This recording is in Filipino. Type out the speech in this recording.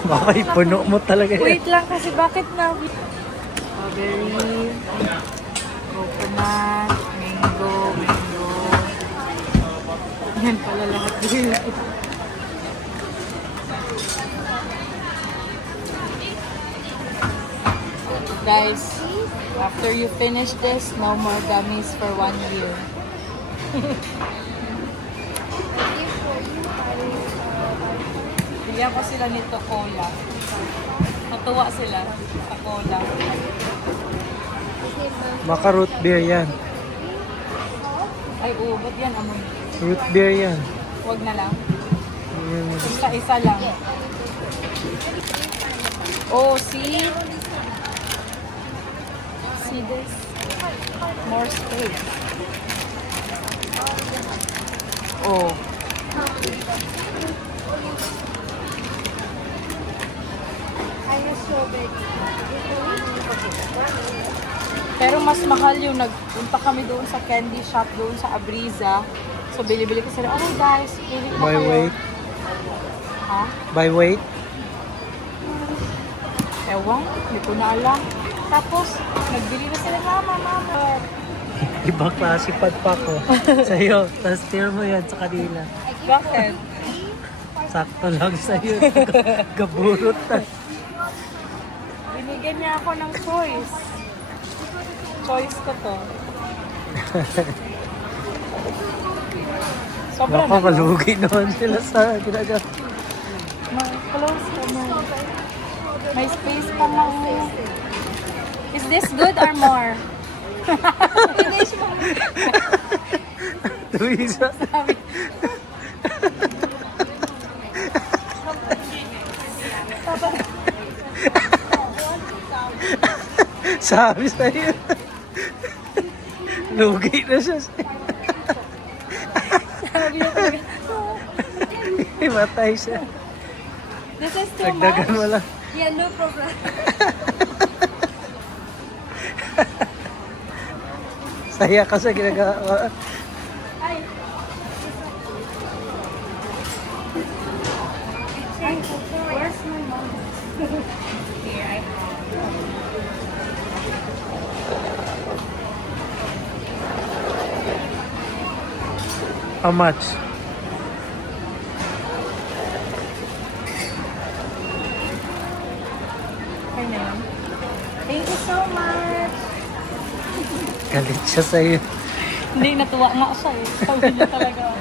Bakit puno mo talaga yan? Wait lang kasi bakit na? Strawberry, coconut, mango. Yan pala lahat dito. Guys, after you finish this, no more gummies for 1 year. Bigyan ko sila nito cola. Natuwa sila sa cola. Baka root beer yan. Ay, ba't yan amoy? Root beer yan. Huwag na lang. Yan. Isa-isa lang. Oh, see? See this? More space. Oh. Pero mas mahal yung nagpunta kami doon sa candy shop doon sa Abriza. So, bili-bili ko sila. Oh, guys, pili mo By kayo. weight? Ha? By weight? Ewan, hindi ko na alam. Tapos, nagbili na sila, mama. Iba klase padpak ko. Sa'yo. Tapos tira mo yan sa kanila. Bakit? Sakto lang sa'yo. Gaburot na. Binigyan niya ako ng choice. Choice ko to. Sobra Baka malugi naman sila sa ginagawa. Close ka na. May space pa lang. Is this good or more? Finish mo. Tuwisa. Sabi sa'yo. Lugi na siya sa'yo. Sabi niya talaga. Matay siya. This is too Dagdagan much. mo lang. Yeah, no problem. Saya ka sa ginagawa. Ay. Ay, where's my mom? Here, I have. How much? Her name. Thank you so much. Galit siya sa'yo. Hindi, natuwa nga siya eh. Sabi niya talaga.